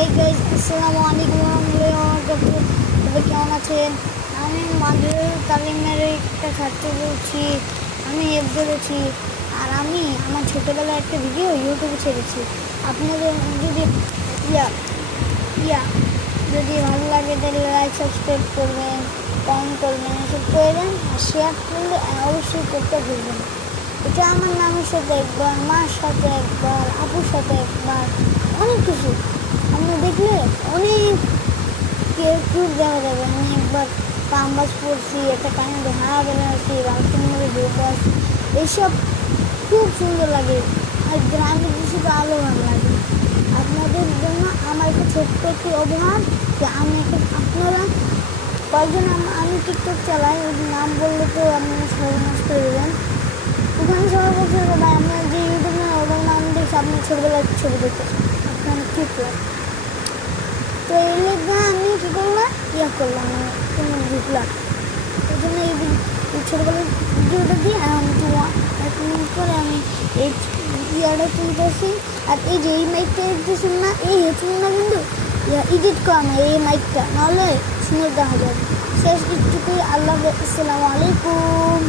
এই গাইস, আসসালামু আলাইকুম ওয়া রাহমাতুল্লাহি ওয়া বারাকাতুহু। তবে কেমন আছেন? আমি মাদ্রাসা তালিমের একটা ছাত্র বলছি। আমি এফ ধরেছি। আর আমি আমার ছোটোবেলায় একটা ভিডিও ইউটিউবে ছেড়েছি। আপনাদের যদি ইয়া ইয়া যদি ভালো লাগে তাহলে লাইক সাবস্ক্রাইব করবেন, কমেন্ট করবেন, এসব করবেন। আর শেয়ার করলে অবশ্যই করতে ভুলবেন না। এটা আমার নামের সাথে একবার, মার সাথে একবার, আপুর সাথে একবার, অনেক কিছু আমরা দেখলে অনেক কিউট দেখা যাবে। আমি একবার কামবাজ পড়ছি, একটা কাহিনী হারা বেড়াচ্ছি, রামচন্দ্রের বউটা আছি, এইসব খুব সুন্দর লাগে। আর গ্রামের দৃশ্য তো আরও ভালো লাগে। আপনাদের জন্য আমার একটা ছোট্ট একটি অভিমান যে আপনারা কয়েকজন আমি টিকটক চালাই, ওই নাম বললে তো আপনারা সর্বনাশ করে দেবেন। ওখানে সবাই বলছে ভাই আপনার যে ইউটিউব না ওটার নাম দেখছি আপনি ছোটবেলার ছবি দেখতেছেন, আপনার ঠিক লাগে। তো এই লেগে আমি কী করলাম, করলাম তুমি ঢুকলাম। এই জন্য এই ছোটোবেলার ভিডিওটা দিয়ে আমি এক মিনিট পরে আমি এই ইয়াটা তুলতেছি। আর এই যে এই মাইকটা দেখতেছেন না, এই হেডফোনটা কিন্তু এডিট করা না, এই মাইকটা নাহলে সুন্দর দেখা যাবে। শেষ একটুকুই, আল্লাহ, আসসালামু আলাইকুম।